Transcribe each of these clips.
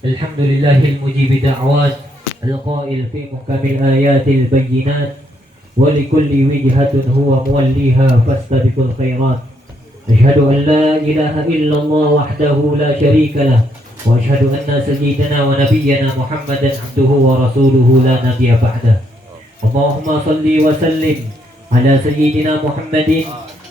الحمد لله المجيب دعوات القائل في محكم الآيات البينات ولكل وجهة هو موليها فاستبقوا الخيرات. أشهد أن لا إله إلا الله وحده لا شريك له وأشهد أن سيدنا ونبينا محمدا عبده ورسوله لا نبي بعده. اللهم صل وسلم على سيدنا محمد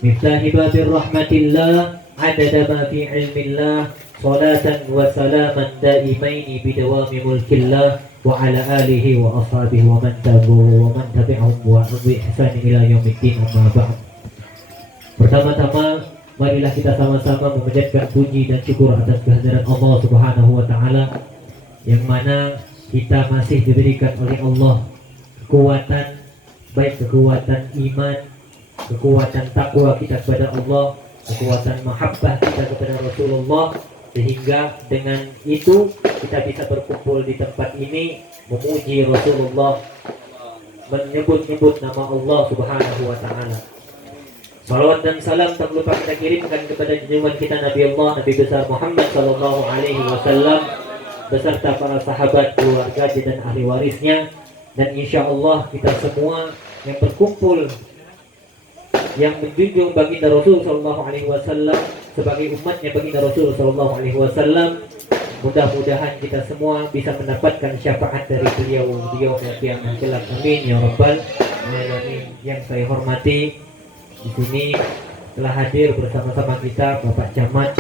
مفتاح باب الرحمة الله عدد ما في علم الله صلاة وسلاما دائمين بدوام ملك الله وعلى آله وأصحابه ومن تبعهم بإحسان إلى يوم الدين. أما بعد. Pertama-tama marilah kita sama-sama memanjatkan puji dan syukur atas kehadiran Allah Subhanahu wa taala yang mana kita masih diberikan oleh Allah kekuatan, baik kekuatan iman, kekuatan takwa kita kepada Allah, kekuatan mahabbah kita kepada Rasulullah, sehingga dengan itu kita bisa berkumpul di tempat ini memuji Rasulullah, menyebut-nyebut nama Allah Subhanahu wa taala. Salawat dan salam tak lupa kita kirimkan kepada junjungan kita Nabi Allah, Nabi besar Muhammad sallallahu alaihi wasallam beserta para sahabat, keluarga dan ahli warisnya, dan insya Allah kita semua yang berkumpul yang menjunjung baginda Rasul sallallahu alaihi wasallam sebagai umatnya baginda Rasul sallallahu alaihi wasallam, mudah-mudahan kita semua bisa mendapatkan syafaat dari beliau yang kelak. Amin ya rabbal alamin. Yang saya hormati, di sini telah hadir bersama-sama kita Bapak Camat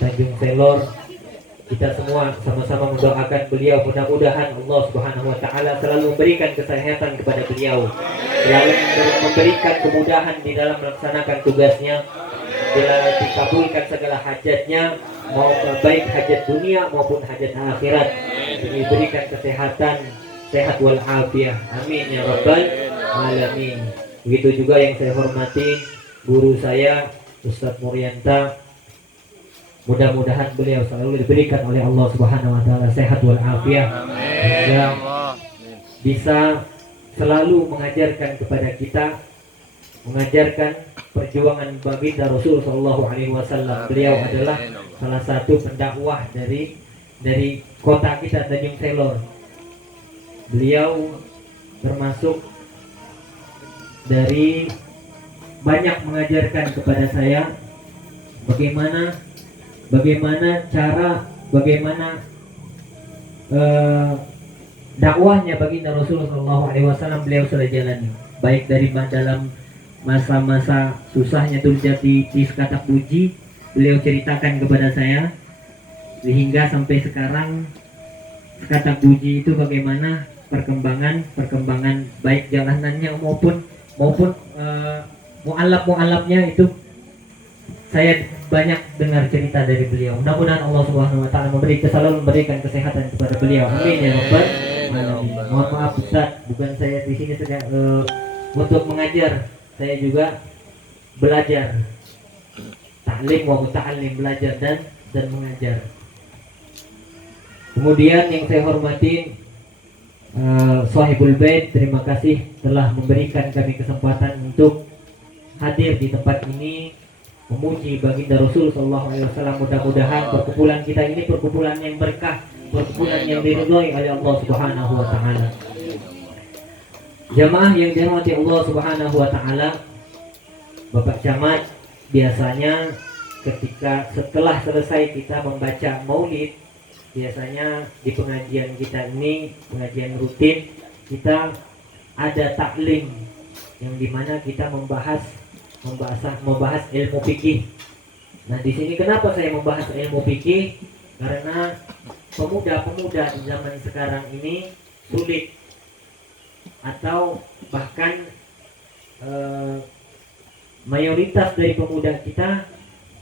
Tanjung Selor. Kita semua sama-sama mendoakan beliau, mudah-mudahan Allah Subhanahu wa taala selalu memberikan kesehatan kepada beliau, selalu memberikan kemudahan di dalam melaksanakan tugasnya, bila dikabulkan segala hajatnya, mau baik hajat dunia maupun hajat akhirat, diberikan kesehatan, sehat wal afiah. Amin ya rabbal alamin. Begitu juga yang saya hormati guru saya Ustadz Muryanta, mudah-mudahan beliau selalu diberikan oleh Allah Subhanahu wa taala sehat wal afiah, sehingga bisa selalu mengajarkan kepada kita, mengajarkan perjuangan baginda Rasul sallallahu alaihi wasallam. Beliau adalah salah satu pendakwah dari kota kita Tanjung Selor. Beliau termasuk dari banyak mengajarkan kepada saya bagaimana dakwahnya baginda Rasulullah sallallahu alaihi wasallam beliau sudah jalani, baik dari dalam masa-masa susahnya Durjat di Katak Puji, beliau ceritakan kepada saya, sehingga sampai sekarang Katak Puji itu bagaimana perkembangan baik jalanannya maupun mu'alaf-mu'alafnya itu saya banyak dengar cerita dari beliau. Mudah-mudahan Allah Subhanahu wa taala selalu memberikan kesehatan kepada beliau. Amin ya rabbal alamin. Mohon maaf Ustaz, bukan saya di sini sedang untuk mengajar, saya juga belajar. Ta'lim wa muta'allim, belajar dan mengajar. Kemudian yang saya hormati Sahibul Bait, terima kasih telah memberikan kami kesempatan untuk hadir di tempat ini memuji baginda Rasul sallallahu alaihi wasallam. Mudah-mudahan perkumpulan kita ini perkumpulan yang berkah, perkumpulan yang diridhoi oleh Allah Subhanahu wa taala. Jamaah yang dirahmati Allah Subhanahu wa taala, Bapak Camat, biasanya setelah selesai kita membaca Maulid, biasanya di pengajian kita ini, pengajian rutin, kita ada taklim yang dimana kita membahas ilmu fikih. Nah, di sini kenapa saya membahas ilmu fikih? Karena pemuda-pemuda di zaman sekarang ini sulit, atau bahkan mayoritas dari pemuda kita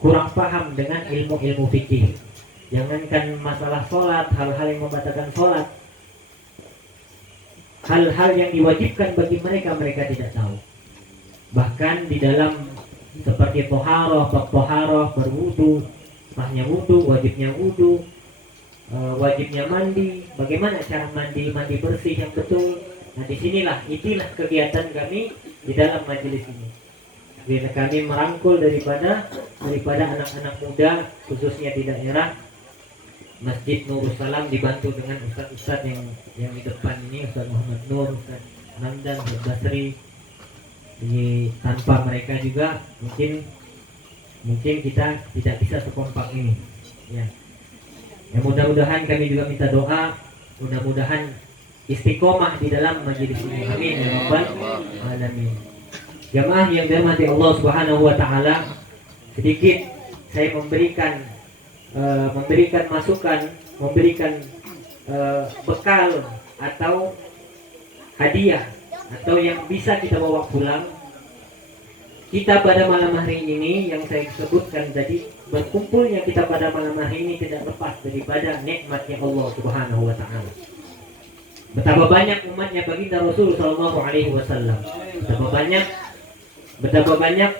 kurang paham dengan ilmu-ilmu fikih. Jangankan masalah sholat, hal-hal yang membatalkan sholat, hal-hal yang diwajibkan bagi mereka tidak tahu. Bahkan di dalam seperti toharoh, bab toharoh, berwudu, sahnya wudu, wajibnya wudu, wajibnya mandi, bagaimana cara mandi bersih yang betul. Nah, itilah kegiatan kami di dalam majelis ini. Jadi kami merangkul daripada anak-anak muda khususnya di daerah Masjid Nurul Salam dibantu dengan ustaz-ustaz yang di depan ini, Ustaz Muhammad Nur, Ustaz Hamdan, Ustaz Basri. Jadi tanpa mereka juga mungkin kita tidak bisa sekompak ini. Ya. Ya, mudah-mudahan kami juga minta doa, mudah-mudahan istiqomah di dalam majelis ini. Amin ya rabbal alamin. Jamaah yang dirahmati Allah Subhanahu wa taala, sedikit saya memberikan masukan, memberikan bekal atau hadiah atau yang bisa kita bawa pulang. Kita pada malam hari ini yang saya sebutkan tadi, berkumpulnya kita pada malam hari ini tidak lepas daripada nikmatnya Allah Subhanahu wa taala. Betapa banyak umatnya baginda Rasul sallallahu alaihi wasallam. Betapa banyak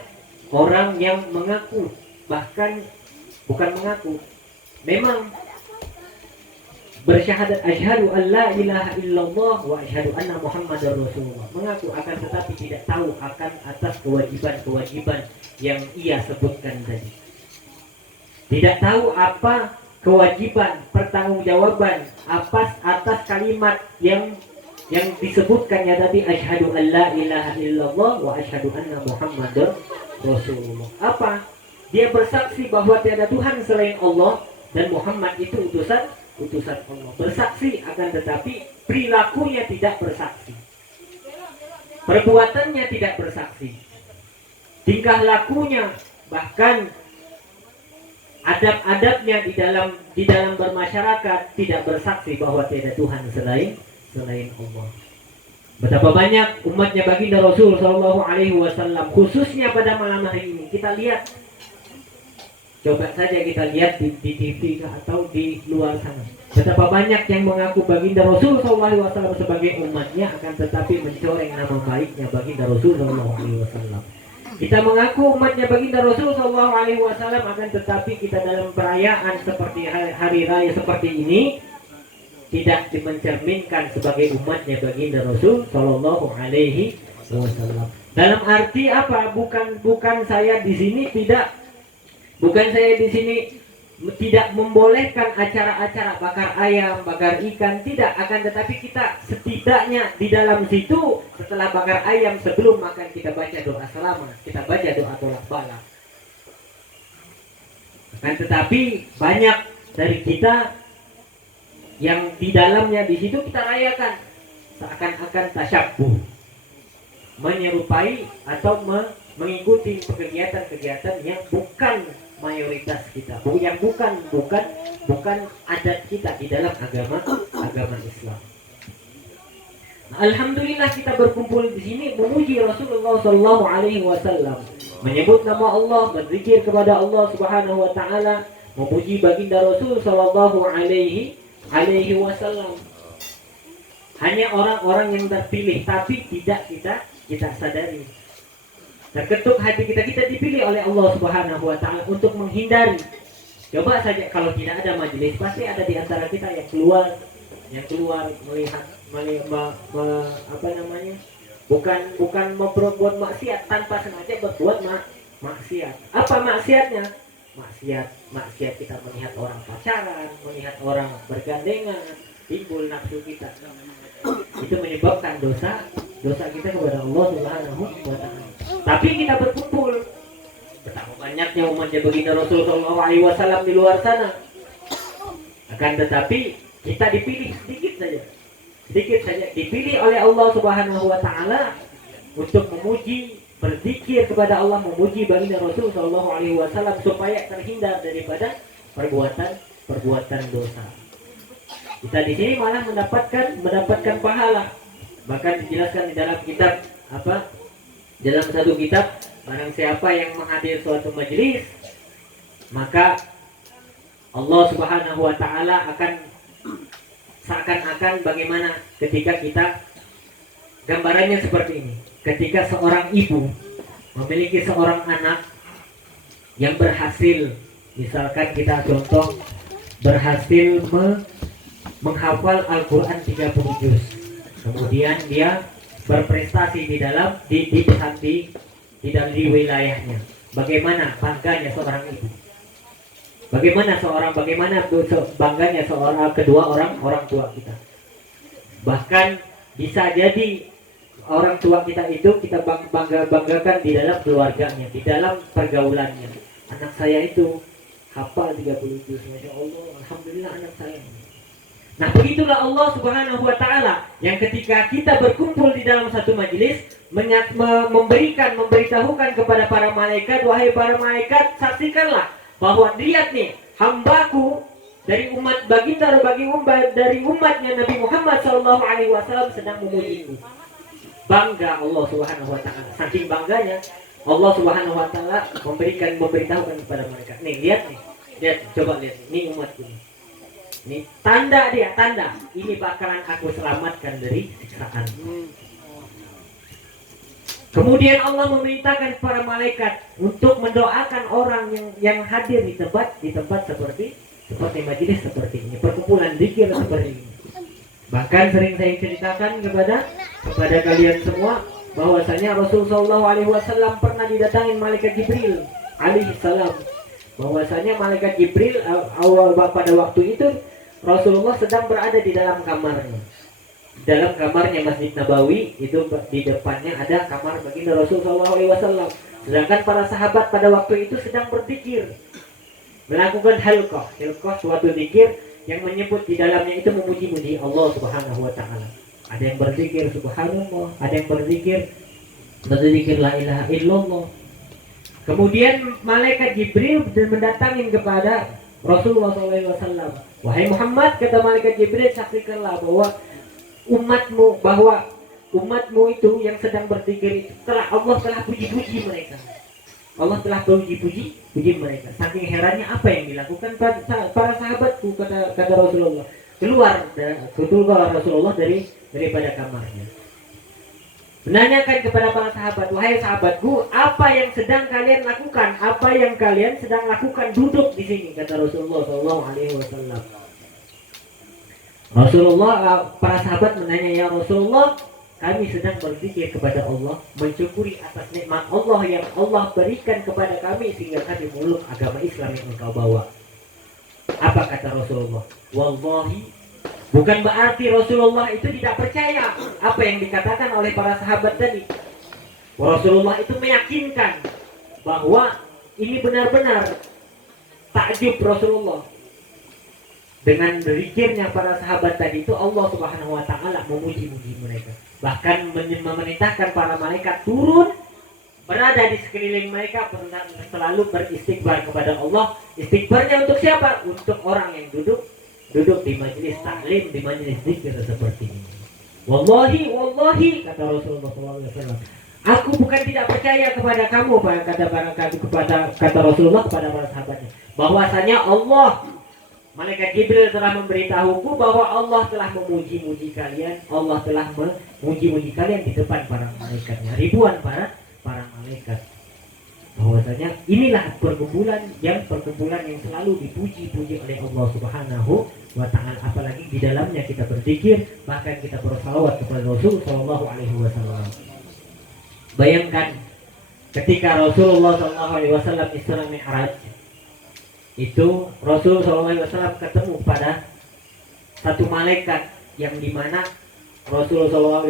orang yang mengaku, bahkan bukan mengaku, memang bersyahadat asyhadu an la ilaha illallah wa asyhadu anna muhammadar rasulullah, mengaku akan tetapi tidak tahu akan atas kewajiban-kewajiban yang ia sebutkan tadi. Tidak tahu apa kewajiban, pertanggungjawaban atas kalimat yang disebutkannya tadi, asyhadu an la ilaha illallah wa asyhadu anna muhammadar rasulullah. Apa? Dia bersaksi bahwa tiada Tuhan selain Allah dan Muhammad itu utusan Allah. Bersaksi, akan tetapi perilakunya tidak bersaksi, perbuatannya tidak bersaksi, tingkah lakunya, bahkan adab-adabnya di dalam bermasyarakat tidak bersaksi bahwa tiada Tuhan selain Allah. Betapa banyak umatnya baginda Rasul sallallahu alaihi wasallam, khususnya pada malam hari ini. Kita lihat, coba saja kita lihat di TV atau di luar sana. Betapa banyak yang mengaku baginda Rasul sallallahu alaihi wasallam sebagai umatnya, akan tetapi mencoreng nama baiknya baginda Rasul sallallahu alaihi wasallam. Kita mengaku umatnya baginda Rasul sallallahu alaihi wasallam, akan tetapi kita dalam perayaan seperti hari raya seperti ini tidak dimencerminkan sebagai umatnya baginda Rasul sallallahu alaihi wasallam. Dalam arti apa? Bukan saya di sini tidak membolehkan acara-acara bakar ayam, bakar ikan, tidak. Akan tetapi kita setidaknya di dalam situ, setelah bakar ayam, sebelum makan kita baca doa selamat, kita baca doa tolak bala. Akan tetapi banyak dari kita yang di dalamnya di situ kita rayakan seakan-akan tasyabbuh, menyerupai atau mengikuti kegiatan-kegiatan yang bukan mayoritas kita, yang bukan adat kita di dalam agama Islam. Nah, alhamdulillah kita berkumpul di sini memuji Rasulullah sallallahu alaihi wasallam, menyebut nama Allah, berzikir kepada Allah Subhanahu wa taala, memuji baginda Rasul sallallahu alaihi wasallam. Hanya orang-orang yang terpilih, tapi tidak kita sadari. Terketuk hati kita dipilih oleh Allah Subhanahu wa taala untuk menghindari. Coba saja kalau tidak ada majelis, pasti ada di antara kita yang keluar melihat bukan memperbuat maksiat, tanpa sengaja berbuat maksiat. Apa maksiatnya? Maksiat kita melihat orang pacaran, melihat orang bergandengan, timbul nafsu kita. Itu menyebabkan dosa kita kepada Allah Subhanahu wa taala. Tapi kita berkumpul, betapa banyaknya umatnya baginda Rasul sallallahu alaihi wasallam di luar sana. Akan tetapi kita dipilih sedikit saja dipilih oleh Allah Subhanahu wa taala untuk memuji, berzikir kepada Allah, memuji baginda Rasul sallallahu alaihi wasallam supaya terhindar daripada perbuatan dosa. Kita di sini malah mendapatkan pahala. Bahkan dijelaskan di dalam kitab dalam satu kitab, barang siapa yang menghadiri suatu majelis, maka Allah Subhanahu wa taala akan seakan-akan bagaimana ketika kita, gambarannya seperti ini. Ketika seorang ibu memiliki seorang anak yang berhasil, misalkan kita contoh, berhasil menghafal Al-Quran 30 juz, kemudian dia berprestasi di dalam di wilayahnya. Bagaimana bangganya seorang ibu? Bagaimana bangganya kedua orang tua kita. Bahkan bisa jadi orang tua kita itu kita banggakan di dalam keluarganya, di dalam pergaulannya. Anak saya itu hafal 30 juz, Masya Allah, alhamdulillah anak saya. Nah, begitulah Allah Subhanahu wa taala yang ketika kita berkumpul di dalam satu majelis memberitahukan kepada para malaikat, wahai para malaikat, saksikanlah bahwa lihat nih, hambaku dari umat baginda dari umatnya Nabi Muhammad SAW sedang memujiku. Bangga Allah Subhanahu wa taala. Saking bangganya Allah Subhanahu wa taala memberitahukan kepada mereka. Nih, lihat nih. Coba lihat. Ini umatku. Ini tanda dia, tanda. Ini bakalan aku selamatkan dari siksaan. Kemudian Allah memerintahkan para malaikat untuk mendoakan orang yang hadir di tempat seperti majelis seperti ini, perkumpulan zikir seperti ini. Bahkan sering saya ceritakan kepada kalian semua bahwasanya Rasulullah SAW pernah didatangi malaikat Jibril alaihi salam. Bahwasanya malaikat Jibril pada waktu itu Rasulullah sedang berada di dalam kamarnya. Dalam kamarnya Masjid Nabawi itu di depannya ada kamar baginda Rasulullah SAW. Sedangkan para sahabat pada waktu itu sedang berzikir, melakukan halqah suatu zikir yang menyebut di dalamnya itu memuji-muji Allah Subhanahu wa taala. Ada yang berzikir subhanallah, ada yang berzikir la ilaha illallah. Kemudian malaikat Jibril mendatangi kepada Rasulullah SAW. Wahai Muhammad, kata malaikat Jibril, saksikanlah bahwa umatmu itu yang sedang berzikir itu Allah telah puji-puji mereka. Allah telah puji mereka. Saking herannya apa yang dilakukan para sahabatku, kata Rasulullah. Keluar Rasulullah daripada kamarnya. Menanyakan kepada para sahabat, wahai sahabatku, apa yang sedang kalian lakukan? Apa yang kalian sedang lakukan duduk di sini? Kata Rasulullah SAW. Para sahabat menanya, ya Rasulullah, kami sedang berzikir kepada Allah, mensyukuri atas nikmat Allah yang Allah berikan kepada kami sehingga kami meluk agama Islam yang engkau bawa. Apa kata Rasulullah? Wallahi, bukan berarti Rasulullah itu tidak percaya apa yang dikatakan oleh para sahabat tadi. Rasulullah itu meyakinkan bahwa ini benar-benar. Takjub Rasulullah dengan berzikirnya para sahabat tadi itu. Allah Subhanahu wa taala memuji-muji mereka. Bahkan memerintahkan para malaikat turun berada di sekeliling mereka, selalu beristighfar kepada Allah. Istighfarnya untuk siapa? Untuk orang yang duduk di majelis taklim, di majelis zikir seperti ini. Wallahi, kata Rasulullah SAW, aku bukan tidak percaya kepada kamu, kata Rasulullah kepada para sahabatnya, bahwasanya malaikat Jibril telah memberitahuku bahwa Allah telah memuji-muji kalian. Allah telah memuji-muji kalian di depan para malaikatnya, ribuan para malaikat. Bahwasanya inilah perkumpulan yang selalu dipuji-puji oleh Allah Subhanahu wa taala. Apalagi di dalamnya kita berzikir, bahkan kita bersalawat kepada Rasul sallallahu alaihi wasallam. Bayangkan ketika Rasulullah sallallahu alaihi wasallam Isra Mi'raj, itu Rasul SAW ketemu pada satu malaikat yang dimana Rasul SAW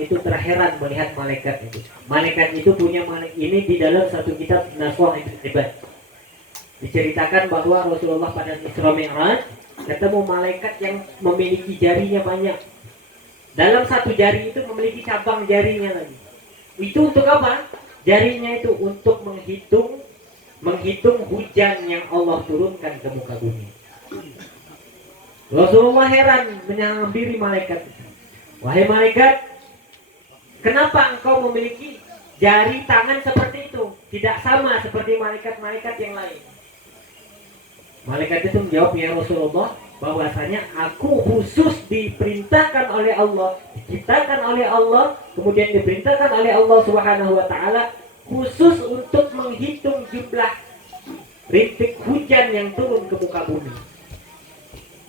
itu terheran melihat malaikat itu. Malaikat itu punya ini di dalam satu kitab Nasuh Ibad. Diceritakan bahwa Rasulullah pada Isra Mi'raj ketemu malaikat yang memiliki jarinya banyak. Dalam satu jari itu memiliki cabang jarinya lagi. Itu untuk apa? Jarinya itu untuk menghitung hujan yang Allah turunkan ke muka bumi. Rasulullah heran menyambi malaikat. Wahai malaikat, kenapa engkau memiliki jari tangan seperti itu? Tidak sama seperti malaikat-malaikat yang lain. Malaikat itu menjawab, ya Rasulullah, bahwasanya aku khusus diperintahkan oleh Allah, diciptakan oleh Allah, kemudian diperintahkan oleh Allah Subhanahu wa taala khusus untuk menghitung jumlah rintik hujan yang turun ke muka bumi.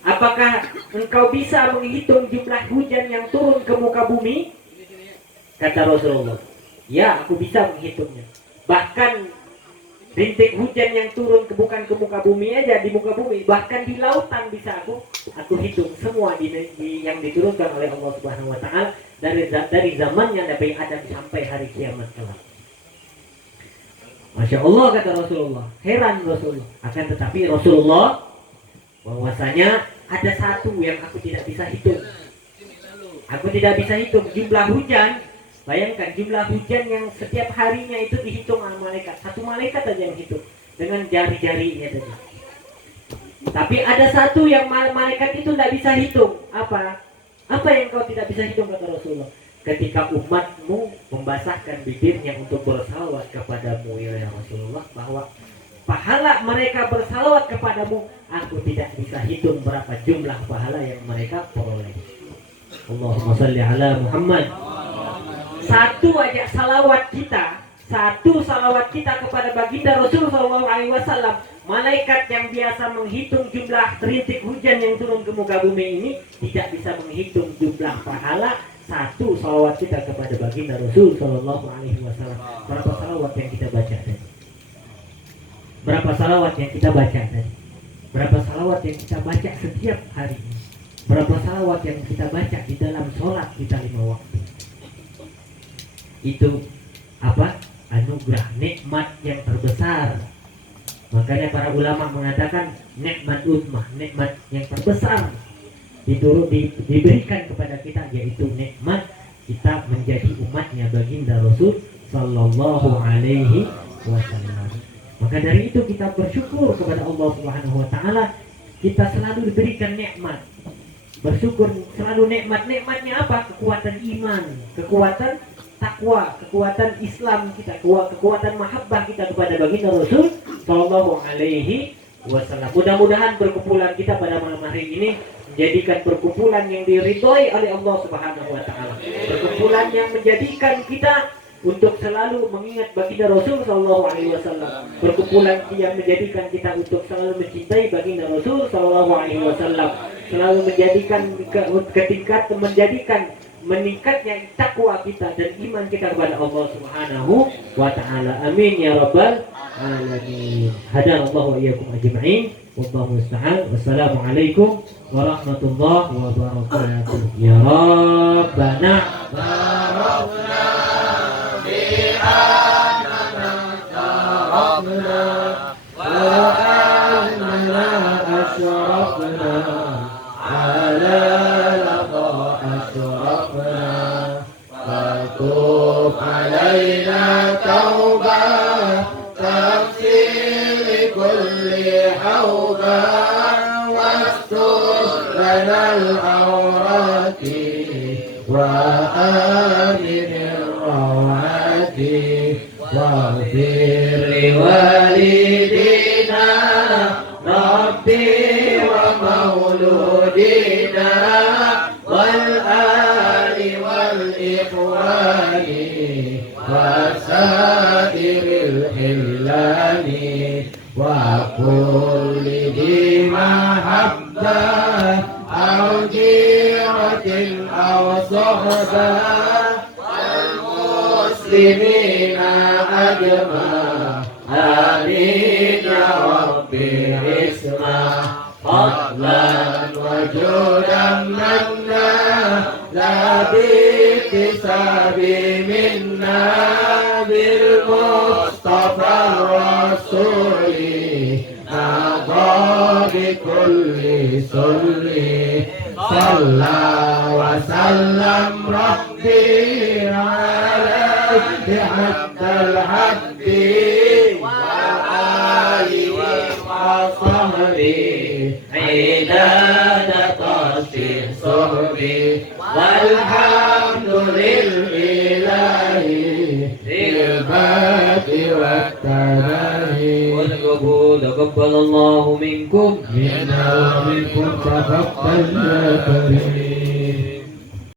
Apakah engkau bisa menghitung jumlah hujan yang turun ke muka bumi? Kata Rasulullah, ya, aku bisa menghitungnya. Bahkan Rintik hujan yang turun bukan ke muka bumi aja, di muka bumi, bahkan di lautan bisa aku hitung semua yang diturunkan oleh Allah Subhanahu wa taala dari zamannya Nabi Adam sampai hari kiamat kelak. Masya Allah, kata Rasulullah. Heran Rasulullah. Akan tetapi Rasulullah bahwasanya ada satu yang aku tidak bisa hitung. Aku tidak bisa hitung jumlah hujan. Bayangkan jumlah hujan yang setiap harinya itu dihitung oleh malaikat. Satu malaikat saja yang hitung dengan jari-jarinya tadi. Tapi ada satu yang malaikat itu tidak bisa hitung. Apa? Apa yang kau tidak bisa hitung, kata Rasulullah? Ketika umatmu membasahkan bibirnya untuk bersalawat kepadamu ya Rasulullah, bahwa pahala mereka bersalawat kepadamu, aku tidak bisa hitung berapa jumlah pahala yang mereka peroleh. Allahumma salli ala Muhammad. Satu salawat kita kepada baginda Rasulullah SAW, malaikat yang biasa menghitung jumlah rintik hujan yang turun ke muka bumi ini tidak bisa menghitung jumlah pahala satu salawat kita kepada baginda Rasul Sallallahu Alaihi Wasallam. Berapa salawat yang kita baca tadi? Berapa salawat yang kita baca tadi? Berapa salawat yang kita baca setiap hari? Berapa salawat yang kita baca di dalam sholat kita 5 waktu? Itu apa? Anugerah, nikmat yang terbesar. Makanya para ulama mengatakan nikmat uzmah, nikmat yang terbesar diberikan kepada kita, yaitu nikmat kita menjadi umatnya baginda Rasul Sallallahu Alaihi Wasallam. Maka dari itu kita bersyukur kepada Allah Subhanahu Wa Taala. Kita selalu diberikan nikmat. Bersyukur selalu nikmatnya apa? Kekuatan iman, kekuatan takwa, kekuatan Islam kita, kekuatan mahabbah kita kepada baginda Rasul Sallallahu Alaihi Wasallam. Mudah-mudahan perkumpulan kita pada malam hari ini menjadikan perkumpulan yang diridhoi oleh Allah Subhanahu Wa Taala. Perkumpulan yang menjadikan kita untuk selalu mengingat baginda Rasul Sallallahu Alaihi Wasallam. Perkumpulan yang menjadikan kita untuk selalu mencintai baginda Rasul Sallallahu Alaihi Wasallam. Selalu menjadikan meningkatnya takwa kita dan iman kita kepada Allah Subhanahu wa taala. Amin ya rabbal alamin. Hadanallahu wa iyyakum ajma'in. Wallahu musta'an. Wassalamualaikum warahmatullahi wabarakatuh. Ya Rabbana barakna bi annana tarabna wa annana asyrafna ala فتوب علينا توبة تغفر لكل حوبة واستر لنا العورات وآمن الروعات واغفر لوالدينا ربي ومولودينا والآل والإخوان وسائر الحلال وكل ذي محبة أو جيرة أو صحبة والمسلمين أجمع آمين يا ربي اسمع فضلا وجودا منا لا باكتساب منا بالمصطفى الرسول نضى بكل سل صلى وسلم ربي عليه حتى الحد وآله وصحبه عداد طاشي صحبي والحمد لله للبات والتناهي والقبول تقبل الله منكم منا ومنكم تقبل يا كريم.